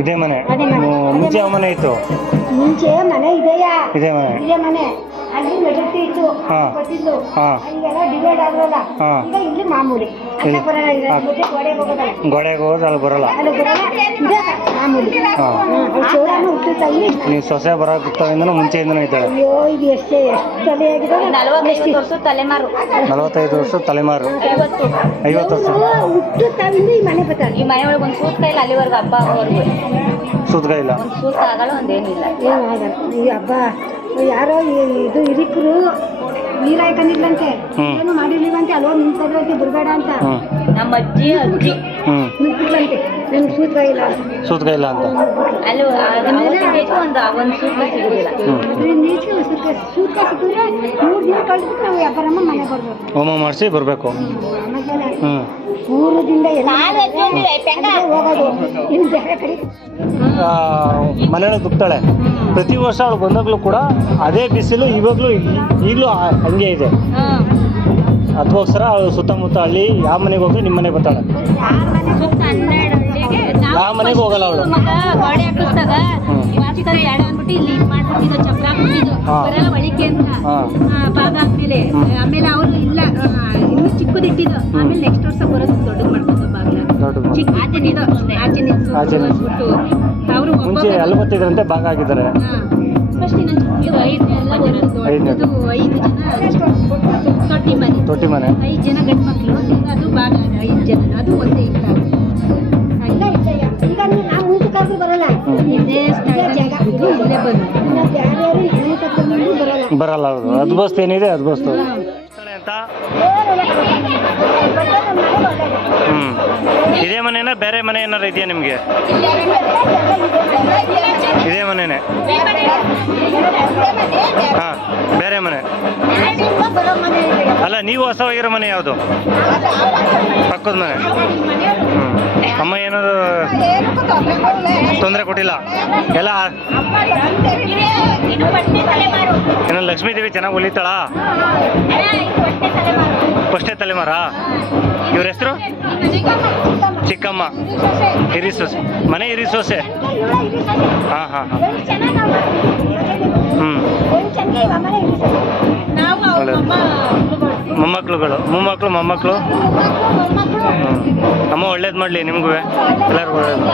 ಇದೇ ಮನೆ ಮುಂಚೆ ಯಾವ ಮನೆ ಇತ್ತು? ಮುಂಚೆ ಮನೆ ಇದೆಯಾ? ಇದೇ ಮನೆ ಅಲ್ಲಿ ಮೆಜಾರಿಟಿ ಇತ್ತು ಗೊತ್ತಿದ್ದು. ಈಗೆಲ್ಲ ಡಿವೈಡ್ ಆದ್ರಲ್ಲ, ಈಗ ಇಲ್ಲಿ ಮಾಮೂಲಿ ಗೋಡೆಗೆ ಹೋಗೋದು ಅಲ್ಲಿ ಬರಲ್ಲ. ನೀವು ಸೊಸೆ ಬರೋಕ್ಕಿಂತ ಮುಂಚೆಯಿಂದನೂ ಇದ್ದಾಳೆ. ಅಯ್ಯೋ ಇದು ಎಷ್ಟು ತಲೆಯಾಗಿದೆ? 45 ವರ್ಷದ ತಲೆಮಾರು. 45 ವರ್ಷದ ತಲೆಮಾರು. 50 ವರ್ಷ ಹುಟ್ಟು ತಾವಿಂದ ಈ ಮನೆ ಬರ್ತಾಳೆ. ಈ ಮನೆ ಒಳಗೆ ಒಂದು ಸೂತ್ಕ ಇಲ್ಲ ಅಲ್ಲಿವರೆಗೂ ಹಬ್ಬ ಆಗೋವರೆಗೂ. ಸೂತ್ಕ ಇಲ್ಲ, ಒಂದು ಸೂತ್ಕ ಆಗಲ್ಲ, ಒಂದೇನಿಲ್ಲ. ಈ ಹಬ್ಬ ಯಾರೋ ಇದು ಹಿರಿಕರು ನೀರು ಹಾಕೊಂಡಿದ್ರಂತೆ, ಏನು ಮಾಡಿರ್ಲಿವಂತೆ, ಅಲ್ವ ನಿಂತದ್ರಂತೆ ಬಿಡ್ಬೇಡ ಅಂತ. ನಮ್ಮ ಅಜ್ಜಿ ನಿಂತಿದ್ರಂತೆ, ನನ್ಗೆ ಸೂತ್ಕ ಇಲ್ಲ ಸೂತ್ಕ ಇಲ್ಲ ಅಂತ. ಅಲ್ಲಿ ಒಂದು ಸೂತ್ಕ ಸಿಗುದಿಲ್ಲ. ಸೂತ್ಕ ಸಿಕ್ಕಿದ್ರೆ 3 ದಿನ ಕಳೆದ್ಬಿಟ್ಟು ನಾವು ವ್ಯಾಪಾರಮ್ಮ ಮನೆ ಬರ್ಬೇಕು, ಹೋಮ ಮಾಡಿಸಿ ಬರಬೇಕು. ಪೂರ್ವದಿಂದ ಹೋಗೋದು ಇನ್ನು ಬೇರೆ ಕಡೆ. ಮನೆಯೊಳಗೆ ದುಕ್ತಾಳೆ. ಪ್ರತಿ ವರ್ಷ ಅವಳು ಬಂದಾಗಲೂ ಕೂಡ ಅದೇ ಬಿಸಿಲು ಈಗಲೂ ಹಂಗೆ ಇದೆ. ಅದಕ್ಕೋಸ್ಕರ ಅವಳು ಸುತ್ತಮುತ್ತ ಹಳ್ಳಿ ಯಾವ ಮನೆಗೆ ಹೋಗಿ ನಿಮ್ಮ ಮನೆಗೆ ಬರ್ತಾಳೆ. ಯಾವ ಮನೆಗೆ ಹೋಗಲ್ಲ ಅವಳು. ಗೋಡೆ ಹಾಕಿಸ್ದಾಗ ಅಂದ್ಬಿಟ್ಟು ಇಲ್ಲಿ ಮಾಡ್ಬಿಟ್ಟಿದ್ದು ಚಪ್ರ ಹಾಕ್ಬಿಟ್ಟಿದ್ದು ಬರಲ್ಲ ಒಳಿಕೆ ಅಂತ ಭಾಗ ಆದ್ಮೇಲೆ. ಆಮೇಲೆ ಅವರು ಇಲ್ಲ ಇನ್ನು ಚಿಕ್ಕದಿಟ್ಟಿದ್ದು, ಆಮೇಲೆ ನೆಕ್ಸ್ಟ್ ವರ್ಷ ಬರೋದು ದೊಡ್ಡದು ಮಾಡ್ಕೊಂಡು ಬಾಗಿಲ ಚಿಕ್ಕ ಆಚೆ ನಿಲ್ಸ್ಬಿಟ್ಟು ಅವರು ಮುಂಚೆ ಅಲ್ಲಿ ಬರ್ತಿದ್ರಂತೆ ಭಾಗ ಆಗಿದ್ದಾರೆ. ಫಸ್ಟ್ ಇನ್ನೊಂದು 5 ಜನ ತೊಟ್ಟಿ ಮನೆ 5 ಜನ ಗಂಡು ಮಕ್ಕಳು, ಅದು ಭಾಗ 5 ಜನ, ಅದು ಒಂದೇ ಇಲ್ಲ. ಈಗ ನಾವು ಊಟಕ್ಕಾದ್ರೂ ಬರಲ್ಲ, ಬರಲ್ಲ ಅವರು. ಅದು ಬಸ್ ಏನಿದೆ ಅದು ಬಸ್ ಅಂತ. ಇದೇ ಮನೆನ ಬೇರೆ ಮನೆ ಏನಾರು ಇದೆಯಾ ನಿಮಗೆ? ಇದೇ ಮನೆನೇ? ಹಾಂ, ಬೇರೆ ಮನೆ ಅಲ್ಲ. ನೀವು ಹೊಸವಾಗಿರೋ ಮನೆ ಯಾವುದು? ಪಕ್ಕದ ಮನೆ. ಅಮ್ಮ ಏನಾದ್ರು ತೊಂದರೆ ಕೊಟ್ಟಿಲ್ಲ? ಎಲ್ಲ ಏನೋ ಲಕ್ಷ್ಮೀ ದೇವಿ ಚೆನ್ನಾಗಿ ಹೊಲಿತಾಳ? ಫಸ್ಟೇ ತಲೆಮಾರ? ಇವ್ರ ಹೆಸರು? ಚಿಕ್ಕಮ್ಮ. ಹಿರಿಸೋಸೆ ಮನೆ ಹಿರಿಸೋಸೆ. ಹಾಂ ಹಾಂ ಹಾಂ. ಮೊಮ್ಮಕ್ಕಳುಗಳು, ಮೊಮ್ಮಕ್ಕಳು. ಅಮ್ಮ ಒಳ್ಳೇದು ಮಾಡಲಿ ನಿಮಗೂ, ಎಲ್ಲರಿಗೂ ಒಳ್ಳೇದು.